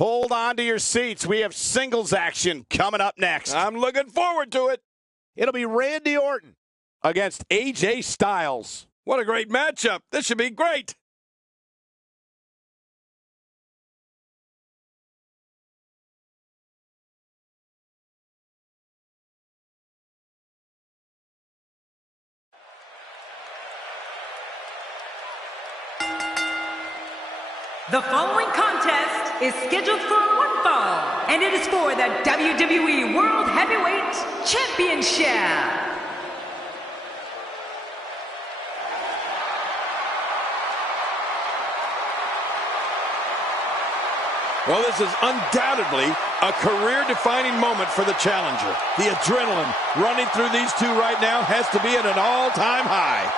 Hold on to your seats. We have singles action coming up next. I'm looking forward to it. It'll be Randy Orton against AJ Styles. What a great matchup. This should be great. The following contest is scheduled for one fall, and it is for the WWE World Heavyweight Championship. Well, this is undoubtedly a career-defining moment for the challenger. The adrenaline running through these two right now has to be at an all-time high.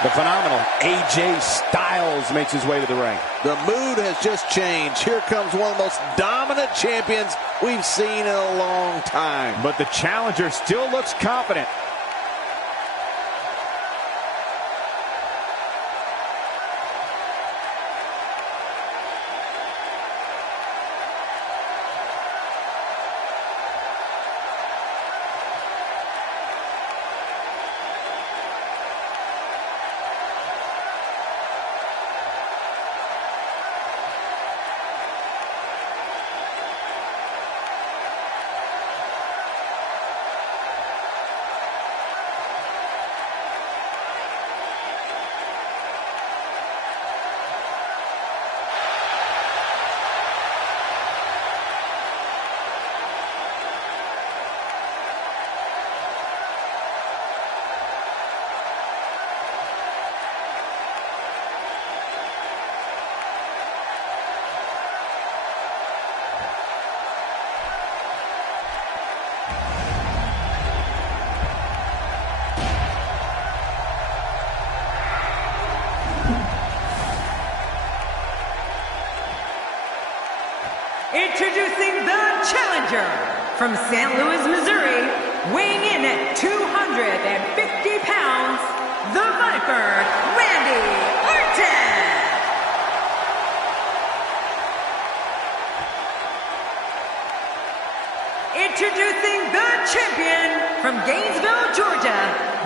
The phenomenal AJ Styles makes his way to the ring. The mood has just changed. Here comes one of the most dominant champions we've seen in a long time. But the challenger still looks confident. Introducing the challenger from St. Louis, Missouri, weighing in at 250 pounds, the Viper, Randy Orton. Introducing the champion from Gainesville, Georgia,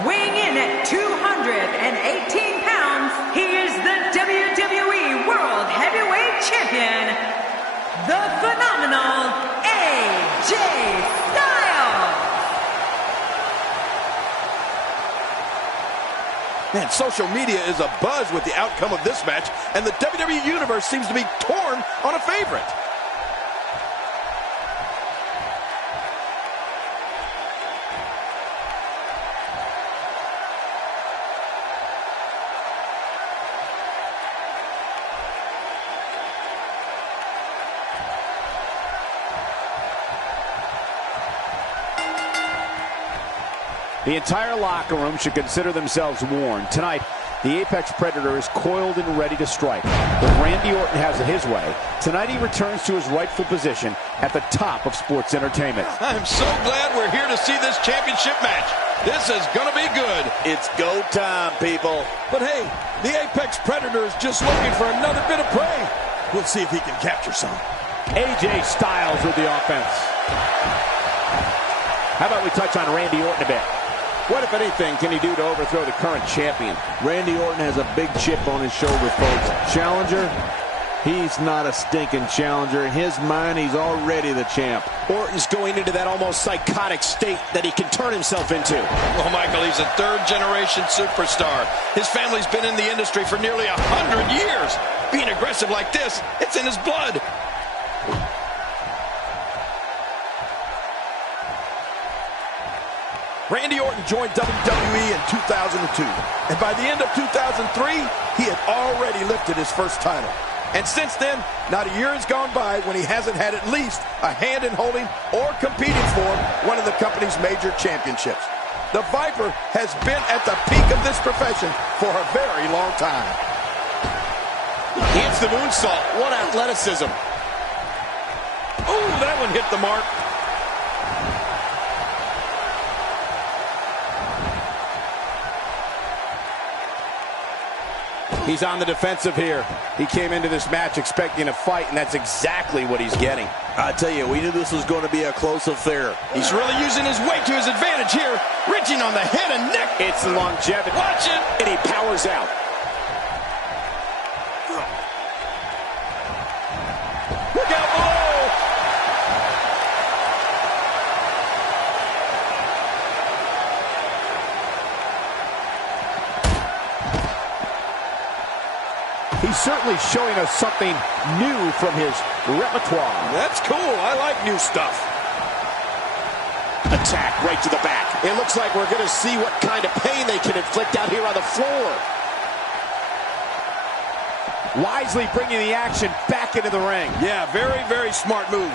weighing in at 218 pounds, he is the WWE World Heavyweight Champion, the phenomenal AJ Styles. Man, social media is abuzz with the outcome of this match, and the WWE Universe seems to be torn on a favorite. The entire locker room should consider themselves warned. Tonight, the Apex Predator is coiled and ready to strike. If Randy Orton has it his way, tonight he returns to his rightful position, at the top of sports entertainment. I'm so glad we're here to see this championship match. This is going to be good. It's go time, people. But hey, the Apex Predator is just looking for another bit of prey. We'll see if he can capture some. AJ Styles with the offense. How about we touch on Randy Orton a bit? What, if anything, can he do to overthrow the current champion? Randy Orton has a big chip on his shoulder, folks. Challenger? He's not a stinking challenger. In his mind, he's already the champ. Orton's going into that almost psychotic state that he can turn himself into. Well, Michael, he's a third-generation superstar. His family's been in the industry for nearly 100 years. Being aggressive like this, it's in his blood. Randy Orton joined WWE in 2002. And by the end of 2003, he had already lifted his first title. And since then, not a year has gone by when he hasn't had at least a hand in holding or competing for one of the company's major championships. The Viper has been at the peak of this profession for a very long time. He hits the moonsault. What athleticism. Oh, that one hit the mark. He's on the defensive here. He came into this match expecting a fight, and that's exactly what he's getting. I tell you, we knew this was going to be a close affair. He's really using his weight to his advantage here, reaching on the head and neck. It's the longevity. Watch it. And he powers out. Look out below. He's certainly showing us something new from his repertoire. That's cool. I like new stuff. Attack right to the back. It looks like we're going to see what kind of pain they can inflict out here on the floor. Wisely bringing the action back into the ring. Yeah, very, very smart move.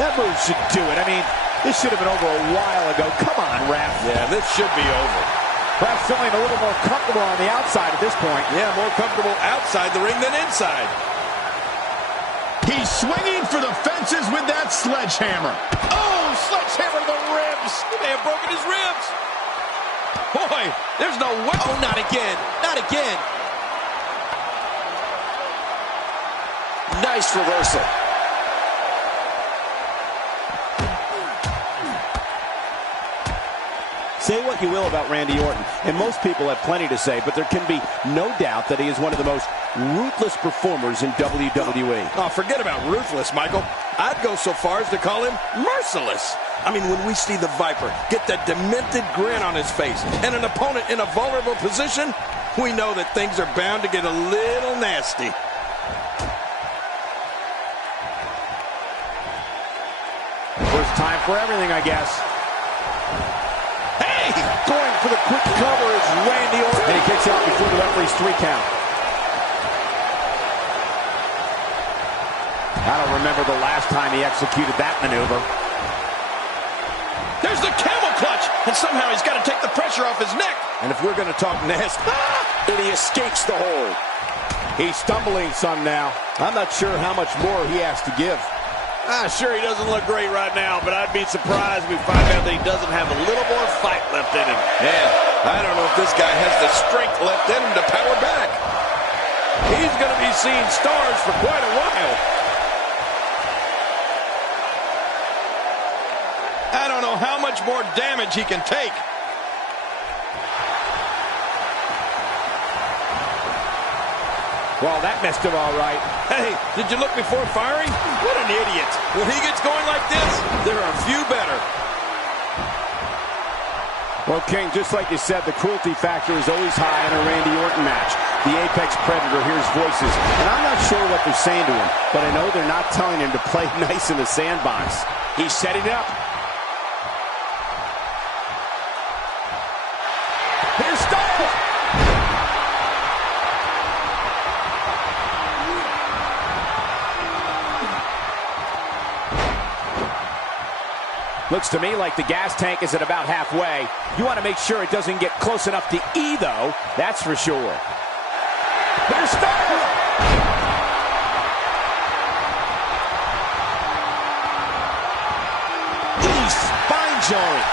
That move should do it. I mean, this should have been over a while ago. Come on, ref. Yeah, this should be over. Perhaps feeling a little more comfortable on the outside at this point. Yeah, more comfortable outside the ring than inside. He's swinging for the fences with that sledgehammer. Oh, sledgehammer to the ribs. He may have broken his ribs. Boy, there's no way. Oh, not again. Not again. Nice reversal. Say what you will about Randy Orton, and most people have plenty to say, but there can be no doubt that he is one of the most ruthless performers in WWE. Oh, forget about ruthless, Michael. I'd go so far as to call him merciless. I mean, when we see the Viper get that demented grin on his face and an opponent in a vulnerable position, we know that things are bound to get a little nasty. First time for everything, I guess. Going for the quick cover is Randy Orton. And he kicks out before the referee's 3 count. I don't remember the last time he executed that maneuver. There's the camel clutch, and somehow he's got to take the pressure off his neck. And if we're going to talk nasty, and he escapes the hold. He's stumbling some now. I'm not sure how much more he has to give. Sure, he doesn't look great right now, but I'd be surprised if we find out that he doesn't have a little more fight left in him. Yeah, I don't know if this guy has the strength left in him to power back. He's going to be seeing stars for quite a while. I don't know how much more damage he can take. Well, that messed him all right. Hey, did you look before firing? What an idiot. When he gets going like this, there are a few better. Well, King, just like you said, the cruelty factor is always high in a Randy Orton match. The Apex Predator hears voices, and I'm not sure what they're saying to him, but I know they're not telling him to play nice in the sandbox. He's setting it up. Here's Styles. Looks to me like the gas tank is at about halfway. You want to make sure it doesn't get close enough to E, though. That's for sure. There's Styles. showing.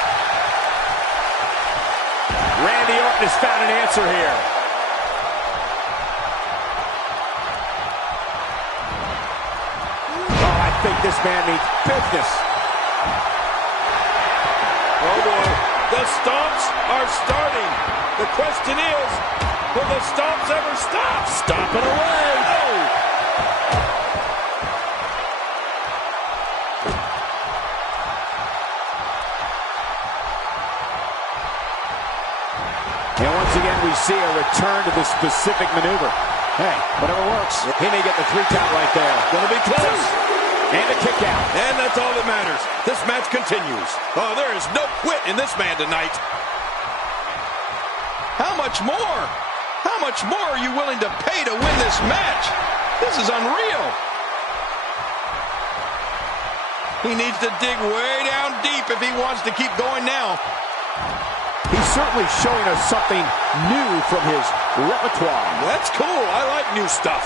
Randy Orton has found an answer here. Oh, I think this man means business. Oh boy, the stomps are starting. The question is, will the stomps ever stop? Stomping away. Oh! And once again, we see a return to this specific maneuver. Hey, whatever works. He may get the 3 count right there. Gonna be close. And a kick out. And that's all that matters. This match continues. Oh, there is no quit in this man tonight. How much more? How much more are you willing to pay to win this match? This is unreal. He needs to dig way down deep if he wants to keep going now. He's certainly showing us something new from his repertoire. That's cool. I like new stuff.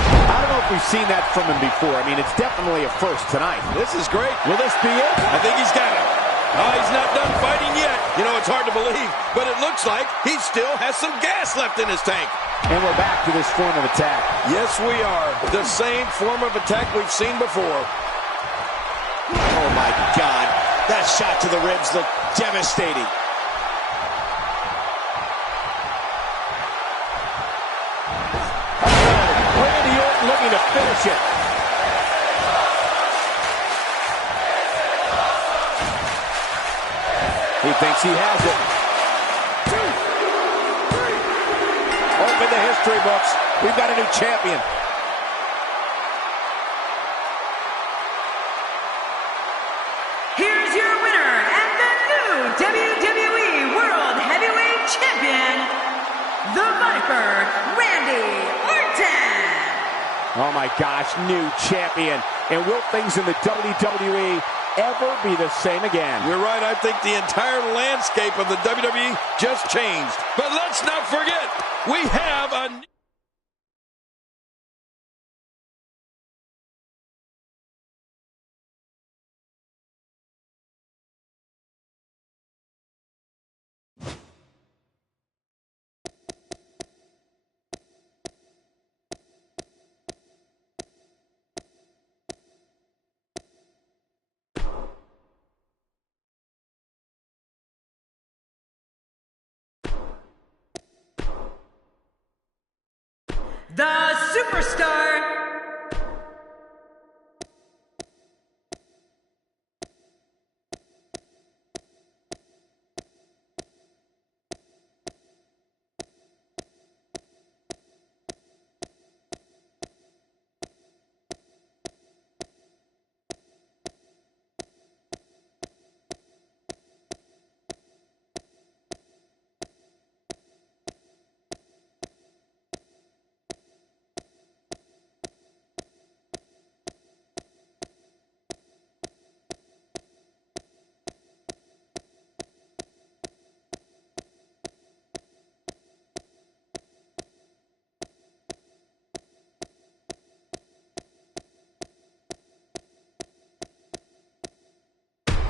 I don't know if we've seen that from him before. I mean, it's definitely a first tonight. This is great. Will this be it? I think he's got it. Oh, he's not done fighting yet. You know, it's hard to believe, but it looks like he still has some gas left in his tank. And we're back to this form of attack. Yes, we are. The same form of attack we've seen before. Oh, my God. That shot to the ribs looked devastating. Randy Orton looking to finish it. He thinks he has it. Open the history books. We've got a new champion. Here's your winner and the new WWE World Heavyweight Champion, the Viper, Randy Orton. Oh my gosh, new champion. And will things in the WWE ever be the same again? You're right. I think the entire landscape of the WWE just changed. But let's not forget, we have a... The Superstar.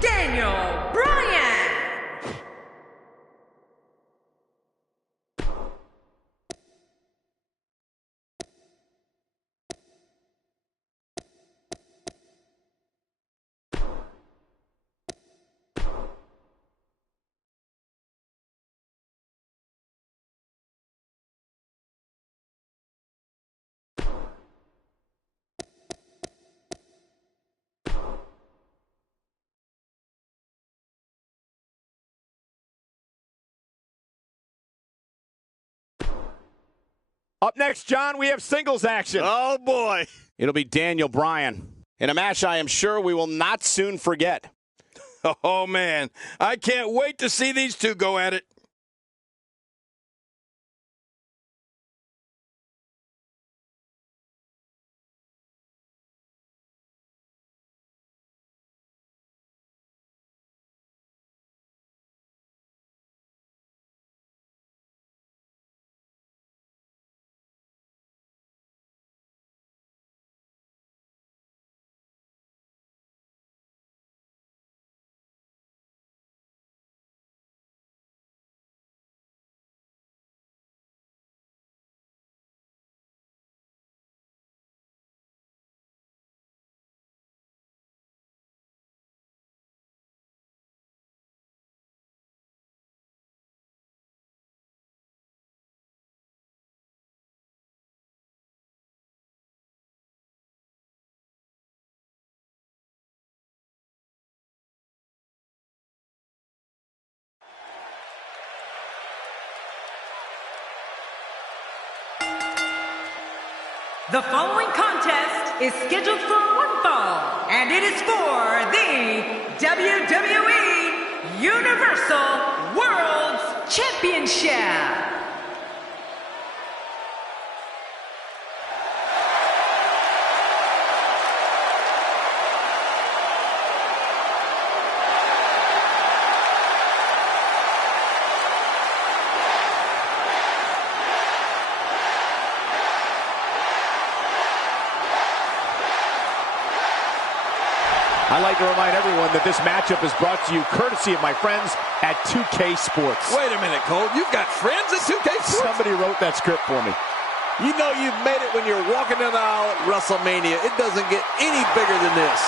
Daniel Bryan. Up next, John, we have singles action. Oh, boy. It'll be Daniel Bryan in a match I am sure we will not soon forget. Oh, man. I can't wait to see these two go at it. The following contest is scheduled for one fall, and it is for the WWE Universal World Championship. I'd like to remind everyone that this matchup is brought to you courtesy of my friends at 2K Sports. Wait a minute, Cole. You've got friends at 2K Sports? Somebody wrote that script for me. You know you've made it when you're walking down the aisle at WrestleMania. It doesn't get any bigger than this.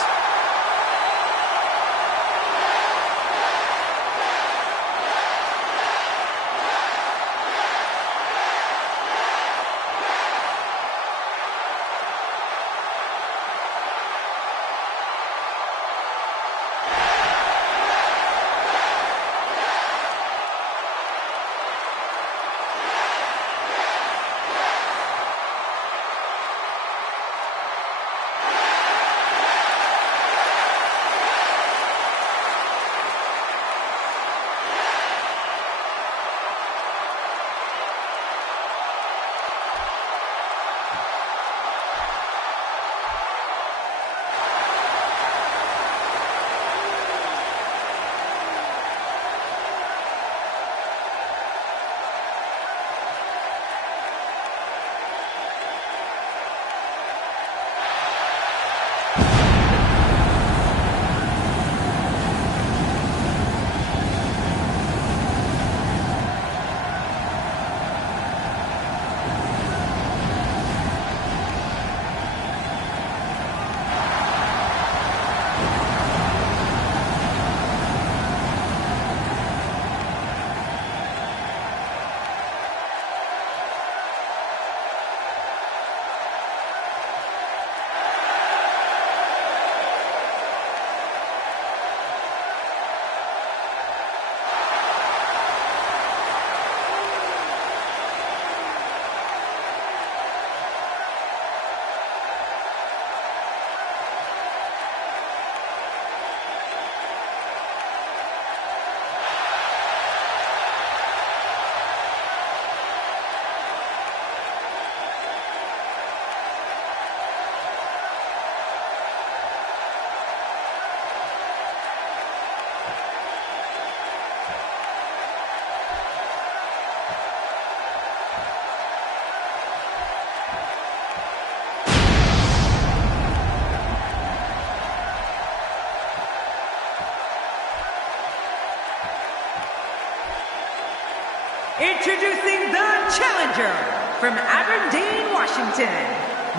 Introducing the challenger from Aberdeen, Washington,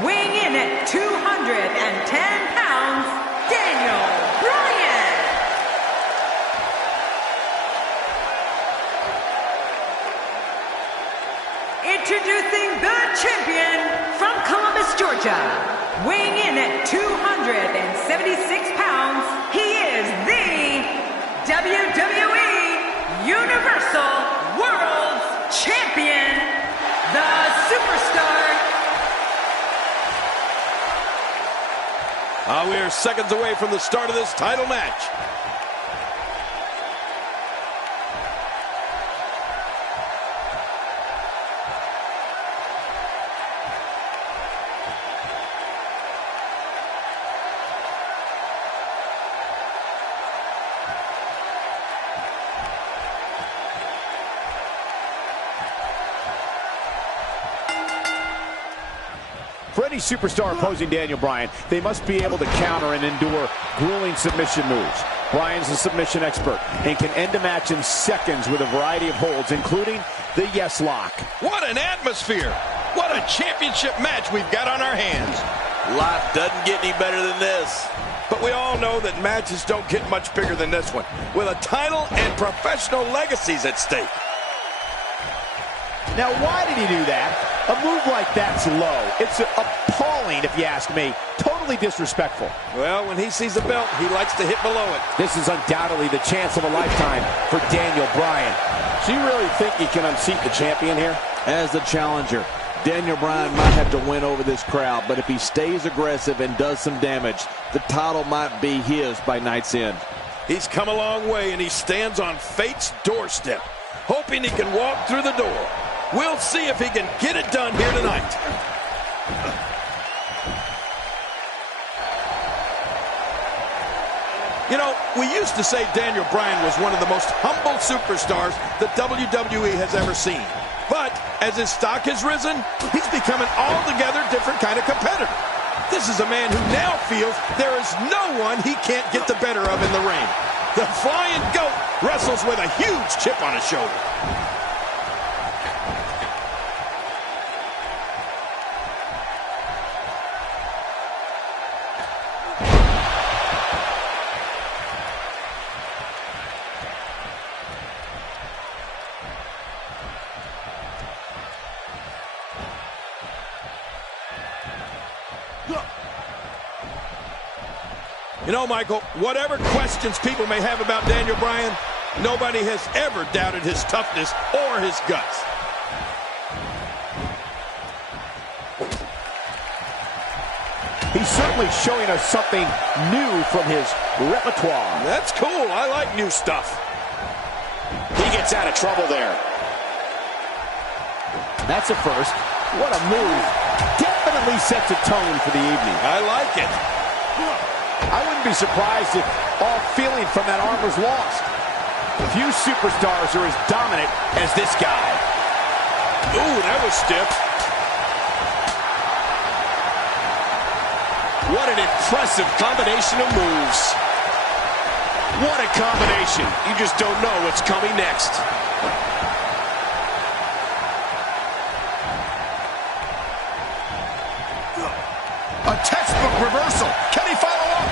weighing in at 210 pounds, Daniel Bryan. Introducing the champion from Columbus, Georgia, weighing in at 276 pounds, he is the WWE Universal World Champion, the Superstar. We are seconds away from the start of this title match. For any superstar opposing Daniel Bryan, they must be able to counter and endure grueling submission moves. Bryan's a submission expert and can end a match in seconds with a variety of holds, including the yes lock. What an atmosphere! What a championship match we've got on our hands. Life doesn't get any better than this. But we all know that matches don't get much bigger than this one, with a title and professional legacies at stake. Now, why did he do that? A move like that's low. It's appalling, if you ask me. Totally disrespectful. Well, when he sees a belt, he likes to hit below it. This is undoubtedly the chance of a lifetime for Daniel Bryan. Do you really think he can unseat the champion here? As the challenger, Daniel Bryan might have to win over this crowd, but if he stays aggressive and does some damage, the title might be his by night's end. He's come a long way, and he stands on fate's doorstep, hoping he can walk through the door. We'll see if he can get it done here tonight. You know, we used to say Daniel Bryan was one of the most humble superstars that WWE has ever seen. But as his stock has risen, he's become an altogether different kind of competitor. This is a man who now feels there is no one he can't get the better of in the ring. The Flying Goat wrestles with a huge chip on his shoulder. You know, Michael, whatever questions people may have about Daniel Bryan, nobody has ever doubted his toughness or his guts. He's certainly showing us something new from his repertoire. That's cool. I like new stuff. He gets out of trouble there. That's a first. What a move. Definitely sets a tone for the evening. I like it. I wouldn't be surprised if all feeling from that arm was lost. Few superstars are as dominant as this guy. Ooh, that was stiff. What an impressive combination of moves. What a combination. You just don't know what's coming next. A textbook reversal. Can he follow up?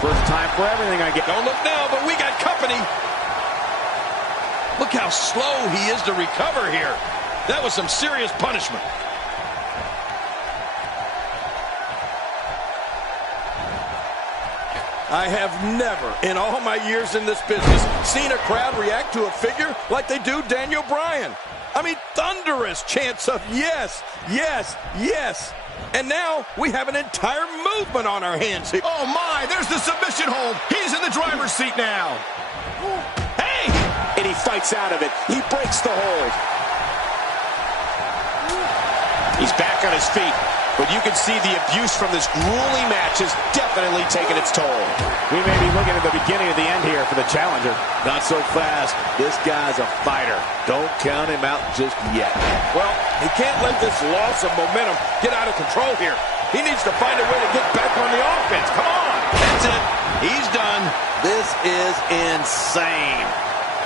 First time for everything, I get. Don't look now, but we got company. Look how slow he is to recover here. That was some serious punishment. I have never, in all my years in this business, seen a crowd react to a figure like they do Daniel Bryan. I mean, thunderous chants of yes, yes, yes. And now we have an entire movement on our hands here. Oh, my, there's the submission hold. He's in the driver's seat now. Hey! And he fights out of it. He breaks the hold. He's back on his feet. But you can see the abuse from this grueling match has definitely taken its toll. We may be looking at the beginning of the end here for the challenger. Not so fast. This guy's a fighter. Don't count him out just yet. Well, he can't let this loss of momentum get out of control here. He needs to find a way to get back on the offense. Come on. That's it. He's done. This is insane.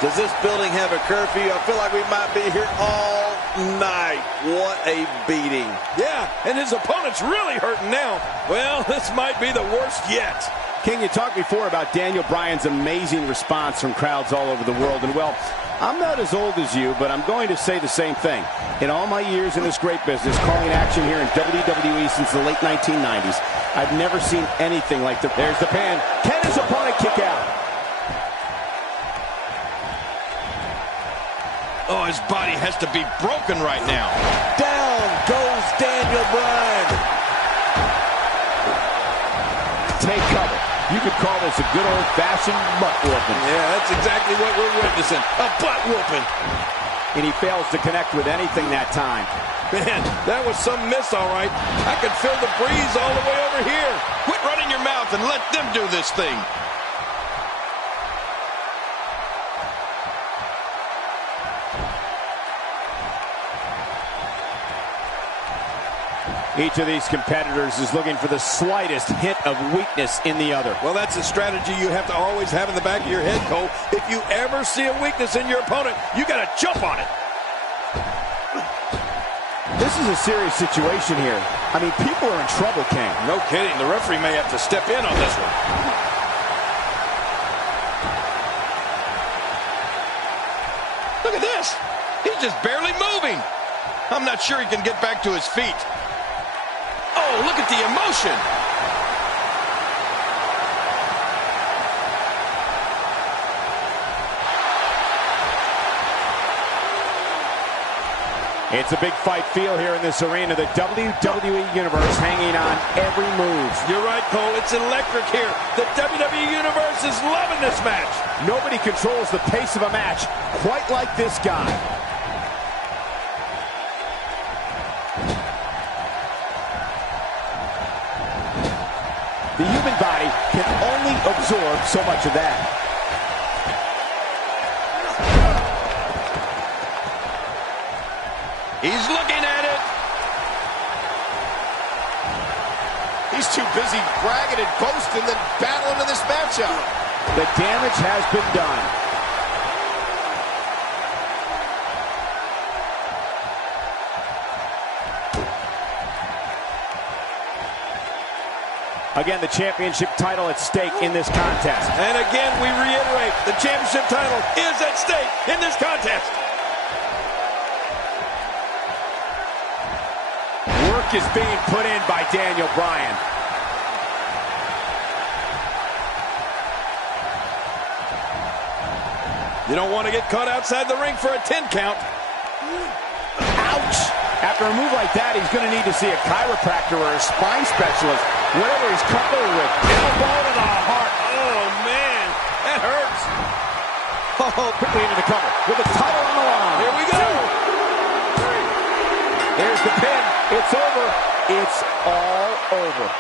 Does this building have a curfew? I feel like we might be here all night. What a beating. Yeah, and his opponent's really hurting now. Well, this might be the worst yet. King, you talked before about Daniel Bryan's amazing response from crowds all over the world. And, well, I'm not as old as you, but I'm going to say the same thing. In all my years in this great business, calling action here in WWE since the late 1990s, I've never seen anything like the... There's the pin. Can his opponent kick out? Oh, his body has to be broken right now. Down goes Daniel Bryan. Take cover. You could call this a good old-fashioned butt whooping. Yeah, that's exactly what we're witnessing. A butt whooping. And he fails to connect with anything that time. Man, that was some miss, all right. I could feel the breeze all the way over here. Quit running your mouth and let them do this thing. Each of these competitors is looking for the slightest hint of weakness in the other. Well, that's a strategy you have to always have in the back of your head, Cole. If you ever see a weakness in your opponent, you got to jump on it. This is a serious situation here. I mean, people are in trouble, King. No kidding. The referee may have to step in on this one. Look at this. He's just barely moving. I'm not sure he can get back to his feet. Oh, look at the emotion. It's a big fight feel here in this arena. The WWE Universe hanging on every move. You're right, Cole. It's electric here. The WWE Universe is loving this match. Nobody controls the pace of a match quite like this guy. The human body can only absorb so much of that. He's looking at it. He's too busy bragging and boasting than battling in this matchup. The damage has been done. Again, the championship title at stake in this contest. And again, we reiterate, the championship title is at stake in this contest. Work is being put in by Daniel Bryan. You don't want to get caught outside the ring for a 10 count. Ouch! After a move like that, he's going to need to see a chiropractor or a spine specialist, whatever he's comfortable with. Elbow to the heart. Oh, man. That hurts. Oh, quickly into the cover with the title on the line. Here we go. There's the pin. It's over. It's all over.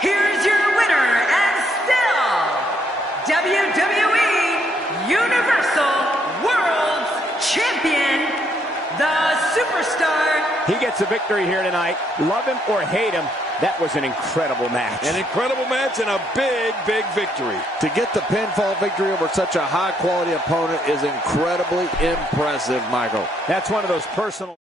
Here's your winner and still WWE Universal World Champion, the Superstar. He gets a victory here tonight. Love him or hate him, that was an incredible match. An incredible match and a big, big victory. To get the pinfall victory over such a high-quality opponent is incredibly impressive, Michael. That's one of those personal...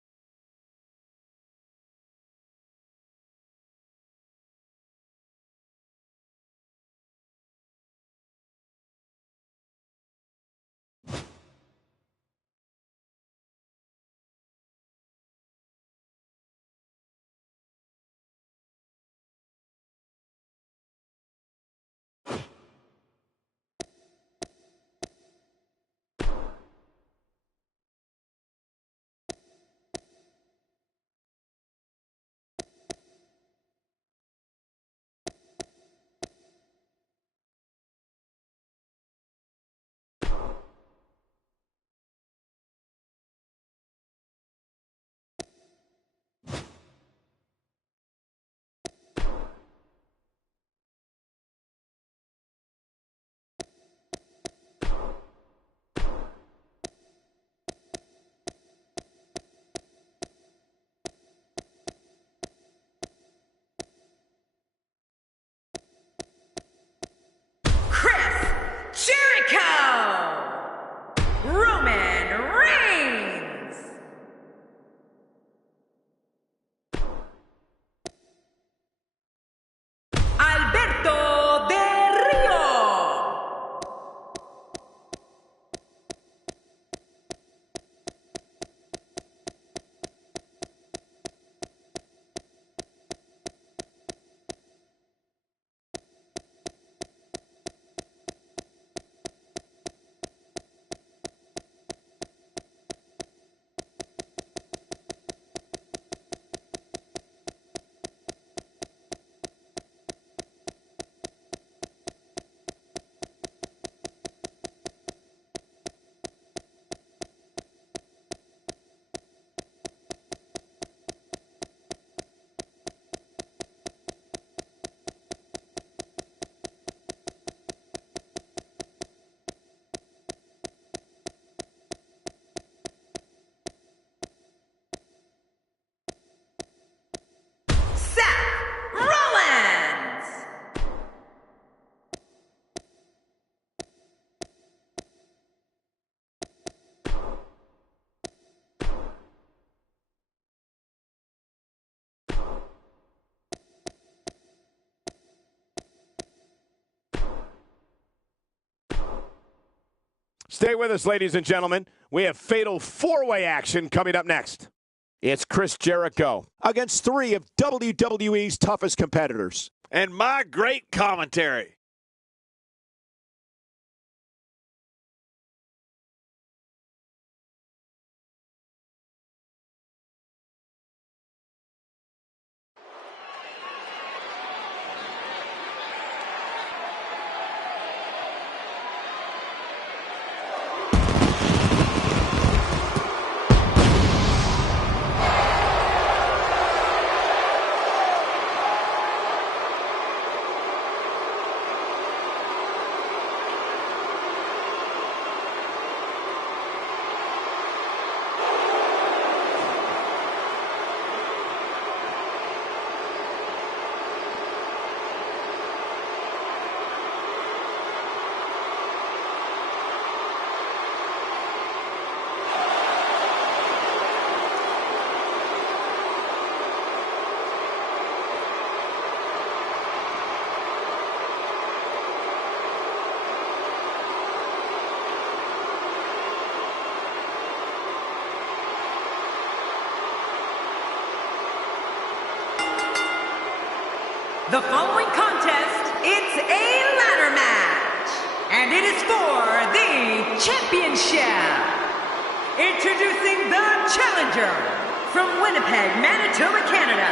Stay with us, ladies and gentlemen. We have fatal four-way action coming up next. It's Chris Jericho against three of WWE's toughest competitors. And my great commentary. The following contest, it's a ladder match, and it is for the championship. Introducing the challenger from Winnipeg, Manitoba, Canada,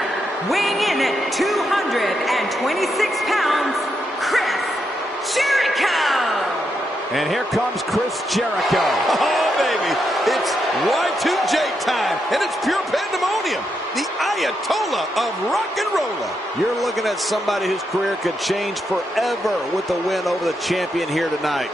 weighing in at 226 pounds, Chris Jericho. And here comes Chris Jericho. Oh, baby, it's Y2J time, and it's pure pandemonium. The Ayatollah of rock and roller. You're looking at somebody whose career could change forever with the win over the champion here tonight.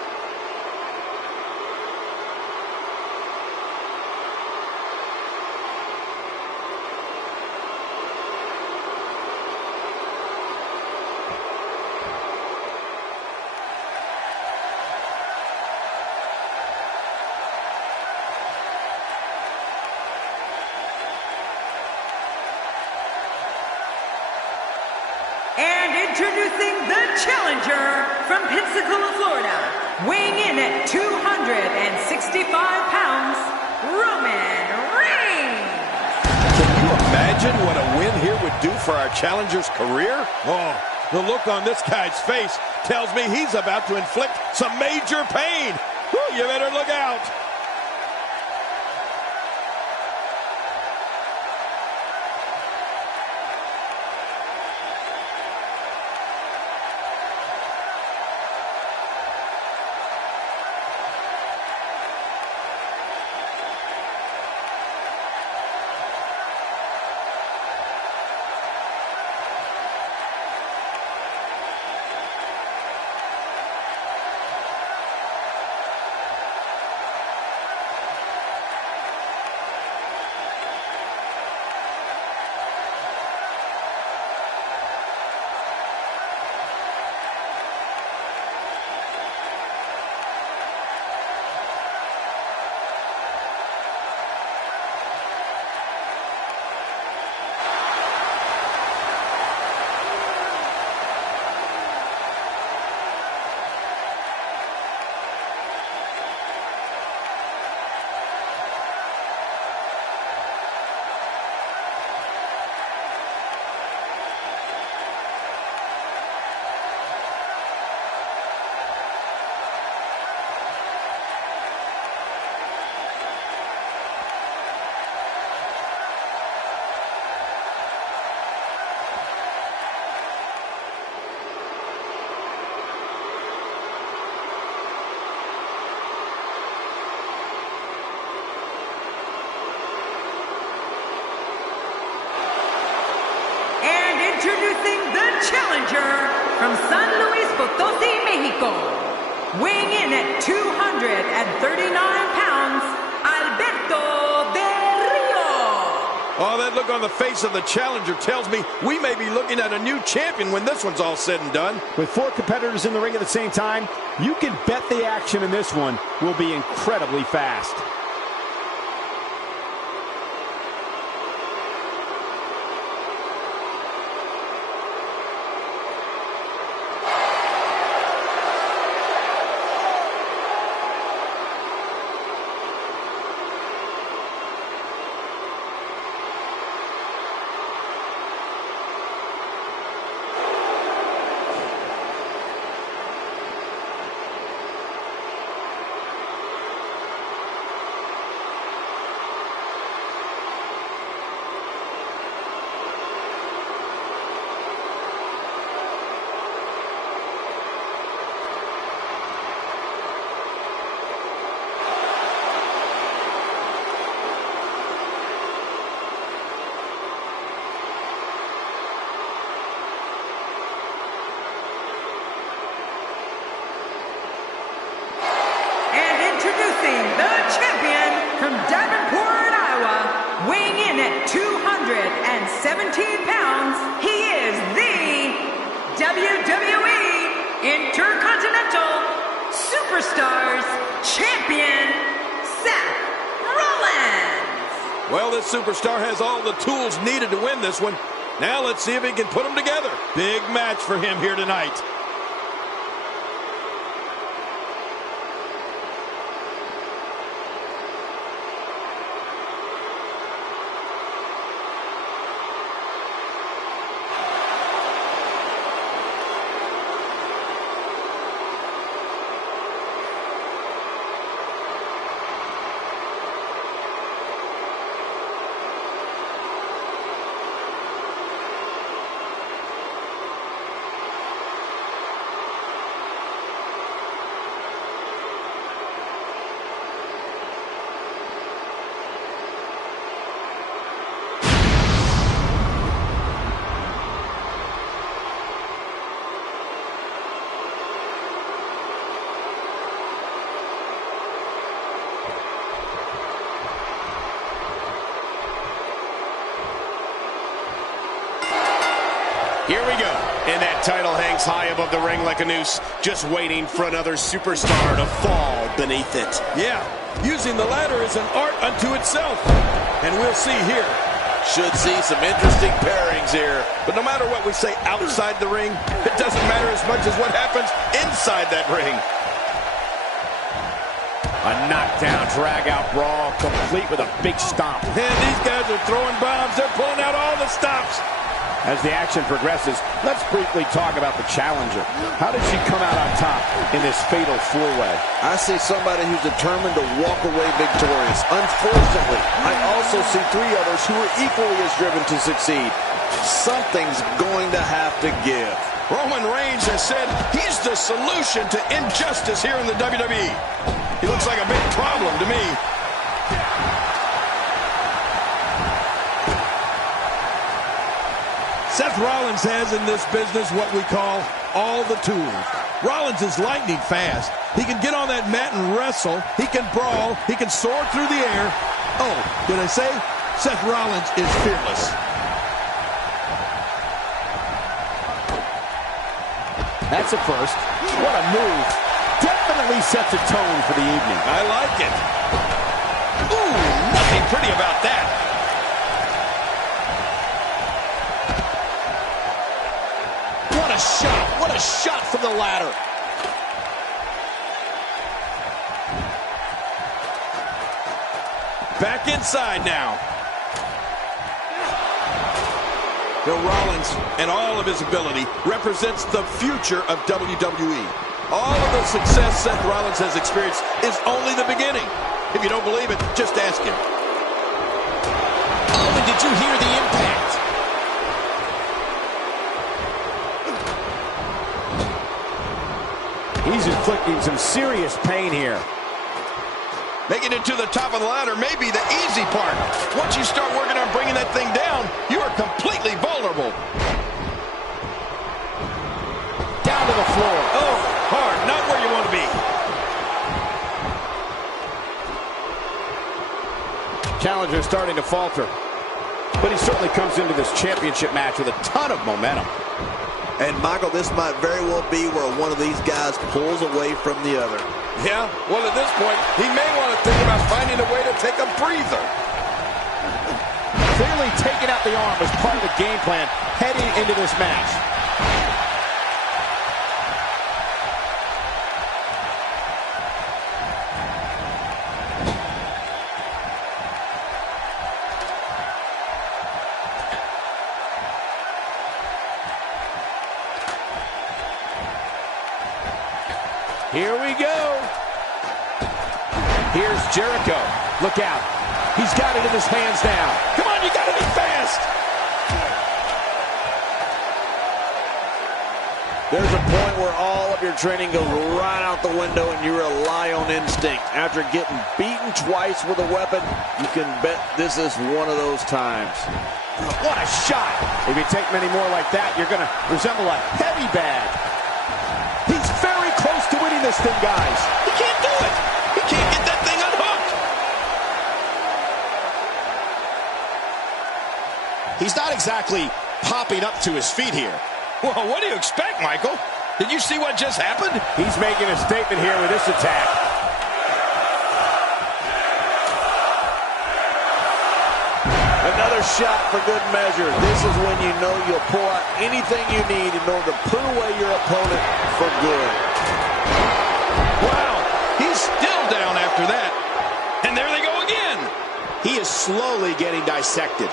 And introducing the challenger from Pensacola, Florida, weighing in at 265 pounds, Roman Reigns. Can you imagine what a win here would do for our challenger's career? Oh, the look on this guy's face tells me he's about to inflict some major pain. Whew, you better look out. Introducing the challenger from San Luis Potosi, Mexico, weighing in at 239 pounds, Alberto Del Rio. Oh, that look on the face of the challenger tells me we may be looking at a new champion when this one's all said and done. With four competitors in the ring at the same time, you can bet the action in this one will be incredibly fast. Introducing the champion from Davenport, Iowa, weighing in at 217 pounds, he is the WWE Intercontinental Superstars Champion, Seth Rollins. Well, this superstar has all the tools needed to win this one. Now let's see if he can put them together. Big match for him here tonight. Here we go. And that title hangs high above the ring like a noose, just waiting for another superstar to fall beneath it. Yeah, using the ladder is an art unto itself. And we'll see here. Should see some interesting pairings here. But no matter what we say outside the ring, it doesn't matter as much as what happens inside that ring. A knockdown, drag-out brawl, complete with a big stomp. And these guys are throwing bombs. They're pulling out all the stops. As the action progresses, let's briefly talk about the challenger. How did she come out on top in this fatal four-way? I see somebody who's determined to walk away victorious. Unfortunately, I also see three others who are equally as driven to succeed. Something's going to have to give. Roman Reigns has said he's the solution to injustice here in the WWE. He looks like a big problem to me. Seth Rollins has in this business what we call all the tools. Rollins is lightning fast. He can get on that mat and wrestle. He can brawl. He can soar through the air. Oh, did I say? Seth Rollins is fearless. That's a first. What a move. Definitely sets a tone for the evening. I like it. Ooh, nothing pretty about that. What a shot. What a shot from the ladder. Back inside now. Well, Rollins and all of his ability represents the future of WWE. All of the success Seth Rollins has experienced is only the beginning. If you don't believe it, just ask him. Oh, and did you hear the impact? He's inflicting some serious pain here. Making it to the top of the ladder may be the easy part. Once you start working on bringing that thing down, you are completely vulnerable. Down to the floor. Oh, hard, not where you want to be. Challenger starting to falter. But he certainly comes into this championship match with a ton of momentum. And, Michael, this might very well be where one of these guys pulls away from the other. Yeah, well, at this point, he may want to think about finding a way to take a breather. Clearly taking out the arm was part of the game plan heading into this match. Here we go. Here's Jericho. Look out. He's got it in his hands now. Come on, you got to be fast. There's a point where all of your training goes right out the window and you rely on instinct. After getting beaten twice with a weapon, you can bet this is one of those times. What a shot. If you take many more like that, you're going to resemble a heavy bag. He's very close to winning this thing, guys. He can't do it. He can't get that thing He's not exactly popping up to his feet here. Well, what do you expect, Michael? Did you see what just happened? He's making a statement here with this attack. Another shot for good measure. This is when you know you'll pull out anything you need in order to put away your opponent for good. Wow, he's still down after that. And there they go again. He is slowly getting dissected.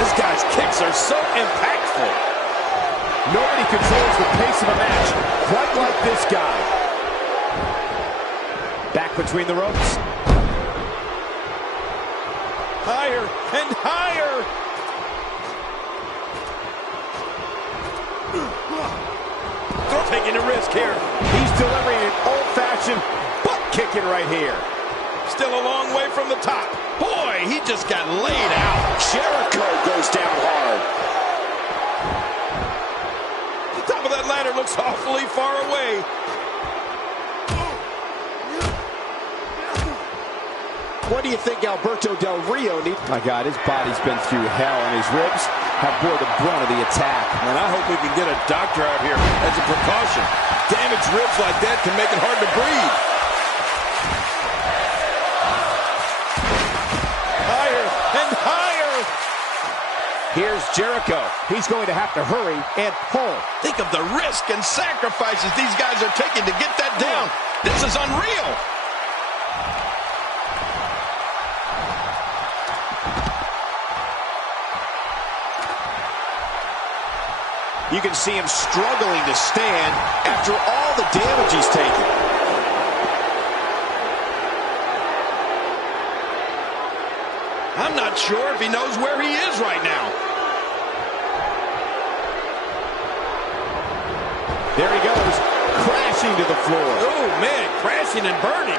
This guy's kicks are so impactful. Nobody controls the pace of a match quite like this guy. Back between the ropes. Higher and higher. They're taking a risk here. He's delivering an old-fashioned butt kicking right here. Still a long way from the top. Boy, he just got laid out. Jericho goes down hard. The top of that ladder looks awfully far away. What do you think Alberto Del Rio needs? My God, his body's been through hell, and his ribs have bore the brunt of the attack. And I hope we can get a doctor out here as a precaution. Damaged ribs like that can make it hard to breathe. Higher and higher. Here's Jericho. He's going to have to hurry and pull. Think of the risk and sacrifices these guys are taking to get that down. This is unreal. You can see him struggling to stand after all the damage he's taken. I'm not sure if he knows where he is right now. There he goes, crashing to the floor. Oh, man, crashing and burning.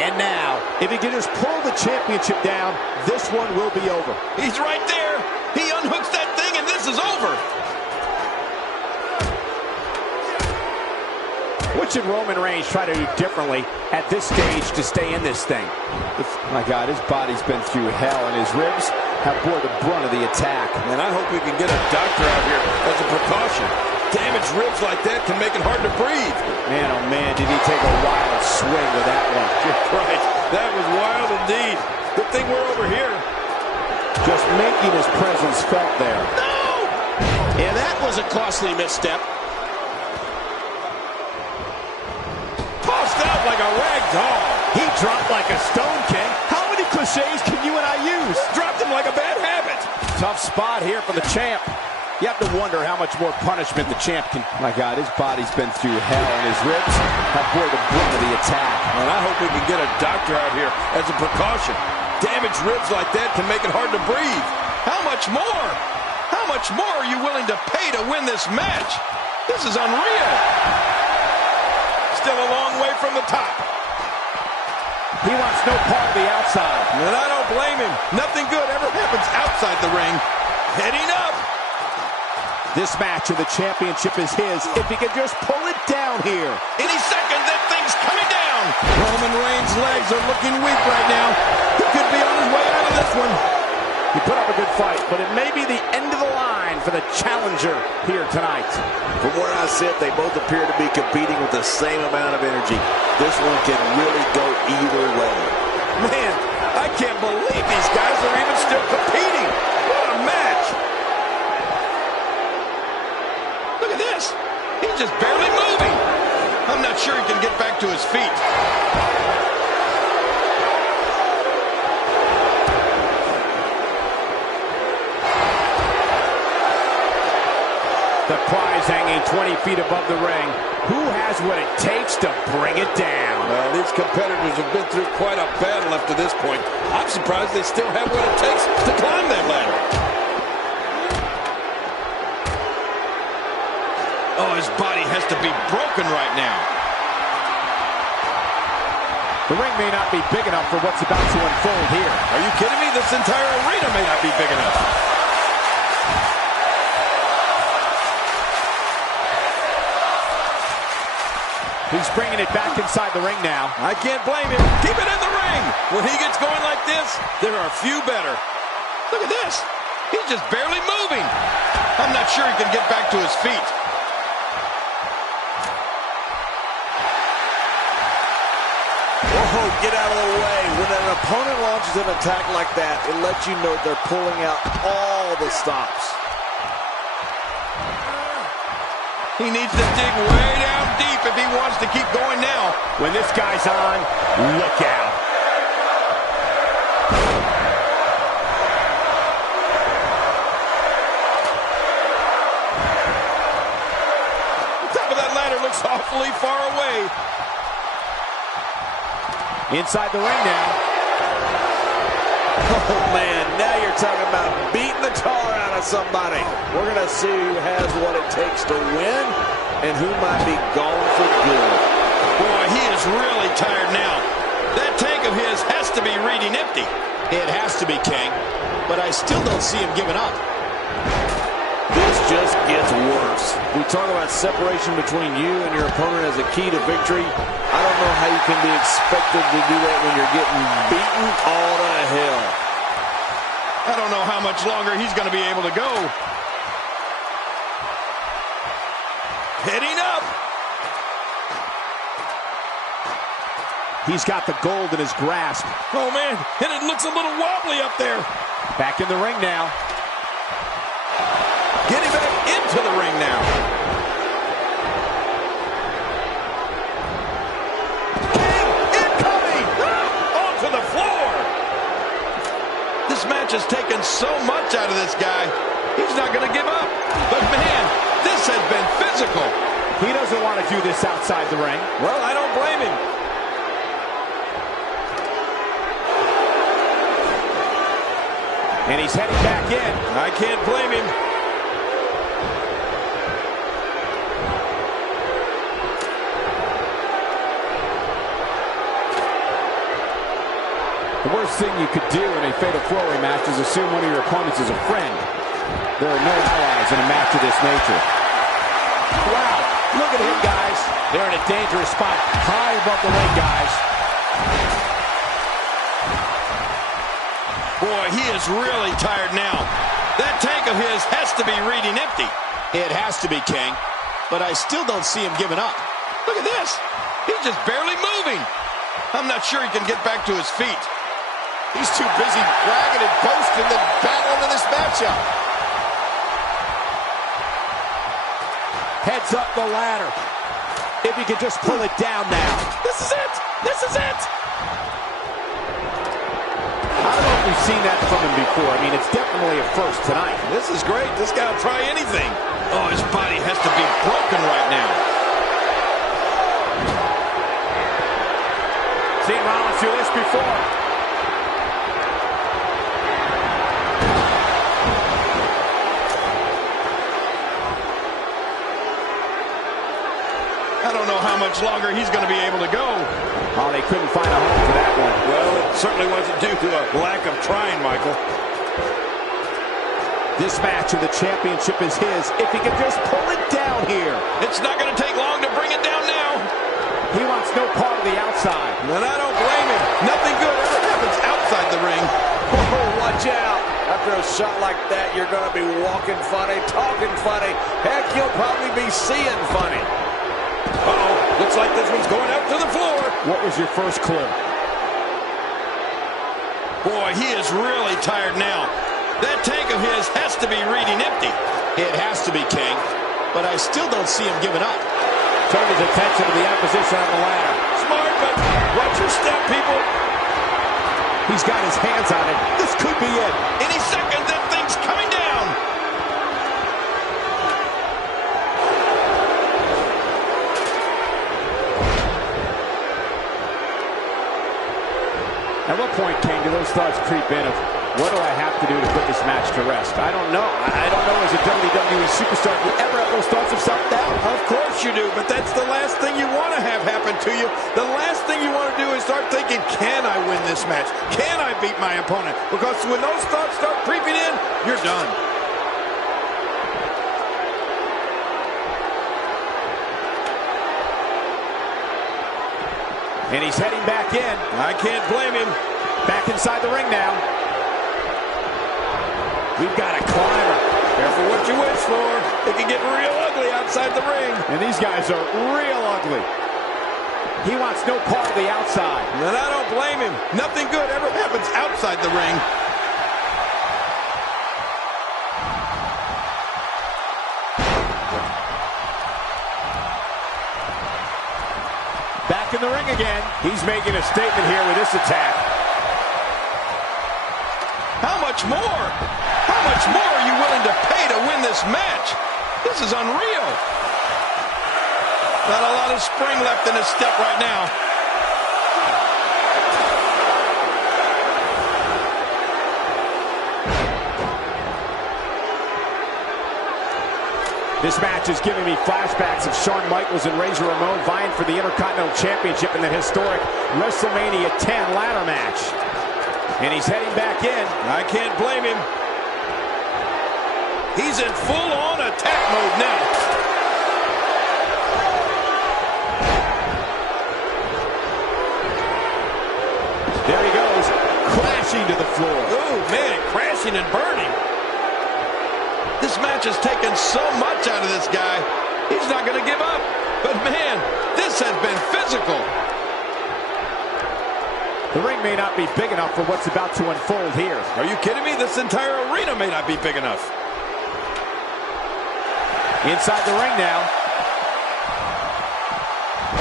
And now, if he can just pull the championship down, this one will be over. He's right there. He unhooks that thing, and this is over. What should Roman Reigns try to do differently at this stage to stay in this thing? My God, his body's been through hell, and his ribs have bore the brunt of the attack. And I hope we can get a doctor out here as a precaution. Damaged ribs like that can make it hard to breathe. Man, oh man, did he take a wild swing with that one. Right, that was wild indeed. Good thing we're over here. Just making his presence felt there. No! And that was a costly misstep. Tossed out like a rag doll. He dropped like a stone, King. How many cliches can you and I use? Dropped him like a bad habit. Tough spot here for the champ. You have to wonder how much more punishment the champ can. My God, his body's been through hell, and his ribs have bore the brunt of the attack. And I hope we can get a doctor out here as a precaution. Damaged ribs like that can make it hard to breathe. How much more? How much more are you willing to pay to win this match? This is unreal. Still a long way from the top. He wants no part of the outside. And I don't blame him. Nothing good ever happens outside the ring. Heading up. This match of the championship is his if he can just pull it down here. Any second, that thing's coming down. Roman Reigns' legs are looking weak right now. He could be on his way out of this one. He put up a good fight, but it may be the end of the line for the challenger here tonight. From where I sit, they both appear to be competing with the same amount of energy. This one can really go either way. Man, I can't believe these guys are even still competing. What a match. Look at this. He's just barely moving. I'm not sure he can get back to his feet. The prize hanging 20 feet above the ring. Who has what it takes to bring it down? Well, these competitors have been through quite a battle up to this point. I'm surprised they still have what it takes to climb that ladder. Oh, his body has to be broken right now. The ring may not be big enough for what's about to unfold here. Are you kidding me? This entire arena may not be big enough. He's bringing it back inside the ring now. I can't blame him. Keep it in the ring. When he gets going like this, there are few better. Look at this. He's just barely moving. I'm not sure he can get back to his feet. Whoa, get out of the way. When an opponent launches an attack like that, it lets you know they're pulling out all the stops. He needs to dig way down deep if he wants to keep going now. When this guy's on, look out. The top of that ladder looks awfully far away. Inside the ring now. Oh, man, now you're talking about beating the tar out of somebody. We're going to see who has what it takes to win and who might be gone for good. Boy, he is really tired now. That tank of his has to be reading empty. It has to be, King, but I still don't see him giving up. This just gets worse. We talk about separation between you and your opponent as a key to victory. I don't know how you can be expected to do that when you're getting beaten all to hell. I don't know how much longer he's going to be able to go. Heading up. He's got the gold in his grasp. Oh, man, and it looks a little wobbly up there. Back in the ring now. Getting back into the ring now. King incoming! Onto the floor! This match has taken so much out of this guy. He's not going to give up. But, man, this has been physical. He doesn't want to do this outside the ring. Well, I don't blame him. And he's heading back in. I can't blame him. The worst thing you could do in a fatal four-way match is assume one of your opponents is a friend. There are no allies in a match of this nature. Wow, look at him, guys. They're in a dangerous spot, high above the ring, guys. Boy, he is really tired now. That tank of his has to be reading empty. It has to be, King, but I still don't see him giving up. Look at this. He's just barely moving. I'm not sure he can get back to his feet. He's too busy bragging and boasting than battling in this matchup. Heads up the ladder. If he could just pull it down now. This is it. This is it. I don't know if we've seen that from him before. I mean, it's definitely a first tonight. This is great. This guy will try anything. Oh, his body has to be broken right now. Seen Rollins do this before. I don't know how much longer he's going to be able to go. Oh, they couldn't find a home for that one. Well, it certainly wasn't due to a lack of trying, Michael. This match of the championship is his if he can just pull it down here. It's not going to take long to bring it down now. He wants no part of the outside. And I don't blame him. Nothing good ever happens outside the ring. Oh, watch out. After a shot like that, you're going to be walking funny, talking funny. Heck, you'll probably be seeing funny. Uh-oh, looks like this one's going up to the floor. What was your first clue? Boy, he is really tired now. That tank of his has to be reading empty. It has to be, King, but I still don't see him giving up. Turned his attention to the opposition on the ladder. Smart, but watch your step, people. He's got his hands on it. This could be it. Any second, that thing's coming down. At what point, King, do those thoughts creep in of what do I have to do to put this match to rest? I don't know. I don't know as a WWE superstar if you ever have those thoughts of self-doubt. Of course you do, but that's the last thing you want to have happen to you. The last thing you want to do is start thinking, can I win this match? Can I beat my opponent? Because when those thoughts start creeping in, you're done. And he's heading back in. I can't blame him. Back inside the ring now. We've got a climber. Careful what you wish for. It can get real ugly outside the ring. And these guys are real ugly. He wants no part of the outside. And I don't blame him. Nothing good ever happens outside the ring. Back in the ring again. He's making a statement here with this attack. How much more? How much more are you willing to pay to win this match? This is unreal. Not a lot of spring left in his step right now. This match is giving me flashbacks of Shawn Michaels and Razor Ramon vying for the Intercontinental Championship in the historic WrestleMania 10 ladder match. And he's heading back in. I can't blame him. He's in full-on attack mode now. There he goes, crashing to the floor. Oh, man, crashing and burning. This match has taken so much out of this guy. He's not going to give up. But, man, this has been physical. The ring may not be big enough for what's about to unfold here. Are you kidding me? This entire arena may not be big enough. Inside the ring now.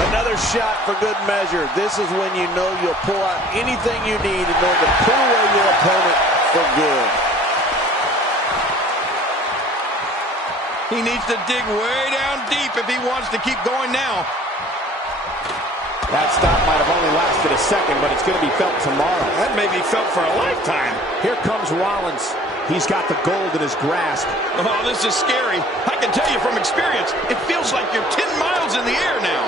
Another shot for good measure. This is when you know you'll pull out anything you need in order to put away your opponent for good. He needs to dig way down deep if he wants to keep going now. That stop might have only lasted a second, but it's going to be felt tomorrow. That may be felt for a lifetime. Here comes Rollins. He's got the gold in his grasp. Oh, this is scary. I can tell you from experience, it feels like you're 10 miles in the air now.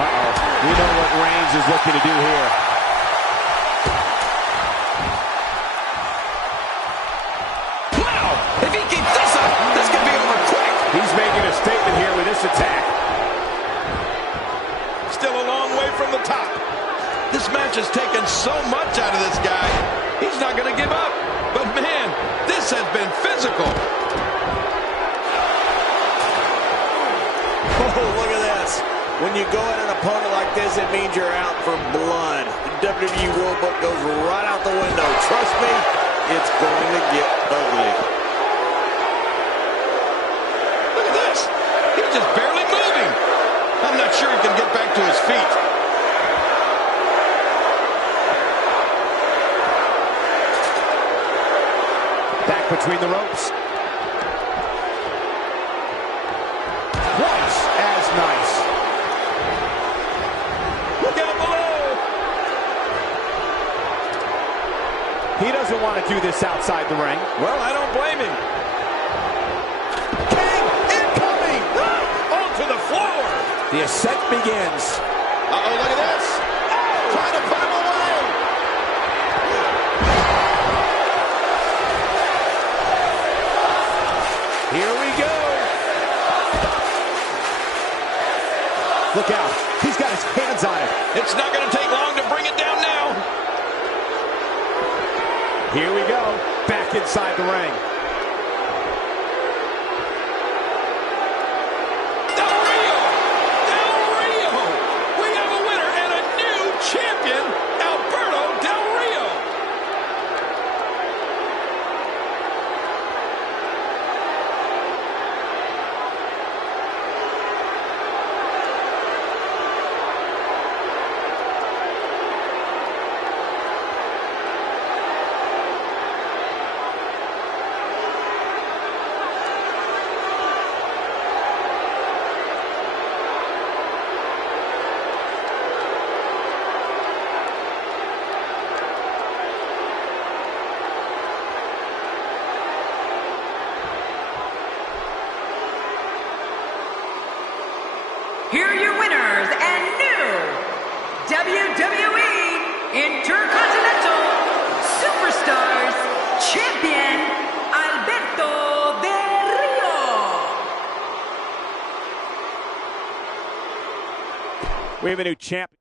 Uh-oh. We know what Reigns is looking to do here. Wow! If he keeps this up, this could be over quick. He's making a statement here with this attack. Still a long way from the top. This match has taken so much out of this guy. He's not going to give up. But, man, this has been physical. Oh, look at this. When you go at an opponent like this, it means you're out for blood. The WWE World Book goes right out the window. Trust me, it's going to get ugly. Look at this. He's just barely moving. I'm not sure he can get back to his feet. Back between the ropes. Twice as nice. Look out below. He doesn't want to do this outside the ring. Well, I don't blame him. King incoming! Onto the floor. The ascent begins. Uh-oh, look at this. Trying to put him away. Here we go. Look out. He's got his hands on it. It's not going to take long to bring it down now. Here we go. Back inside the ring. Del Rio! Del Rio! We have a winner and a new champion, Alberto Del Rio. Here are your winners and new WWE Intercontinental Superstars Champion, Alberto Del Rio. We have a new champ.